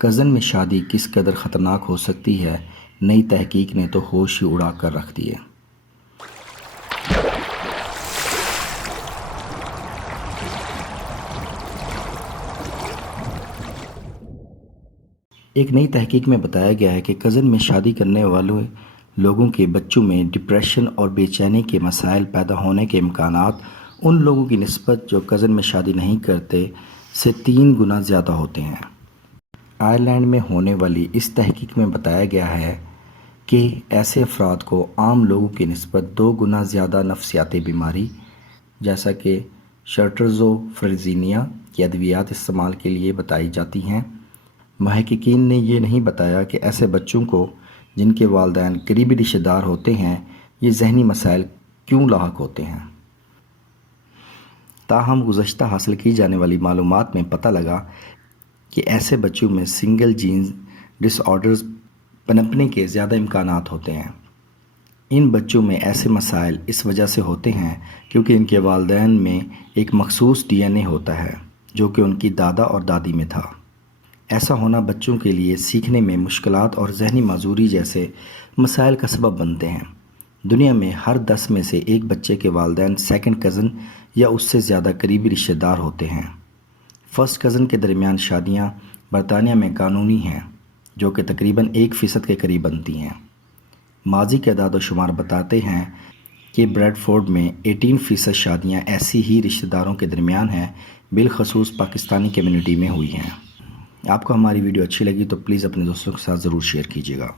Cousin میں شادی کس قدر خطرناک ہو سکتی ہے، نئی تحقیق نے تو ہوش ہی اڑا کر رکھ دیے۔ ایک نئی تحقیق میں بتایا گیا ہے کہ کزن میں شادی کرنے والے لوگوں کے بچوں میں ڈپریشن اور بے چینی کے مسائل پیدا ہونے کے امکانات ان لوگوں کی نسبت جو کزن میں شادی نہیں کرتے سے 3 گنا زیادہ ہوتے ہیں۔ آئرلینڈ میں ہونے والی اس تحقیق میں بتایا گیا ہے کہ ایسے افراد کو عام لوگوں کی نسبت 2 گنا زیادہ نفسیاتی بیماری جیسا کہ شرٹزوفریزینیا کی ادویات استعمال کے لیے بتائی جاتی ہیں۔ محققین نے یہ نہیں بتایا کہ ایسے بچوں کو جن کے والدین قریبی رشتہ دار ہوتے ہیں یہ ذہنی مسائل کیوں لاحق ہوتے ہیں۔ تاہم گزشتہ حاصل کی جانے والی معلومات میں پتہ لگا کہ ایسے بچوں میں سنگل جینز ڈس آرڈرز پنپنے کے زیادہ امکانات ہوتے ہیں۔ ان بچوں میں ایسے مسائل اس وجہ سے ہوتے ہیں کیونکہ ان کے والدین میں ایک مخصوص ڈی این اے ہوتا ہے جو کہ ان کی دادا اور دادی میں تھا۔ ایسا ہونا بچوں کے لیے سیکھنے میں مشکلات اور ذہنی معذوری جیسے مسائل کا سبب بنتے ہیں۔ دنیا میں ہر 10 میں سے ایک بچے کے والدین سیکنڈ کزن یا اس سے زیادہ قریبی رشتہ دار ہوتے ہیں۔ فرسٹ کزن کے درمیان شادیاں برطانیہ میں قانونی ہیں جو کہ تقریباً 1% کے قریب بنتی ہیں۔ ماضی کے اعداد و شمار بتاتے ہیں کہ بریڈ فورڈ میں 18% شادیاں ایسی ہی رشتہ داروں کے درمیان ہیں، بالخصوص پاکستانی کمیونٹی میں ہوئی ہیں۔ آپ کو ہماری ویڈیو اچھی لگی تو پلیز اپنے دوستوں کے ساتھ ضرور شیئر کیجیے گا۔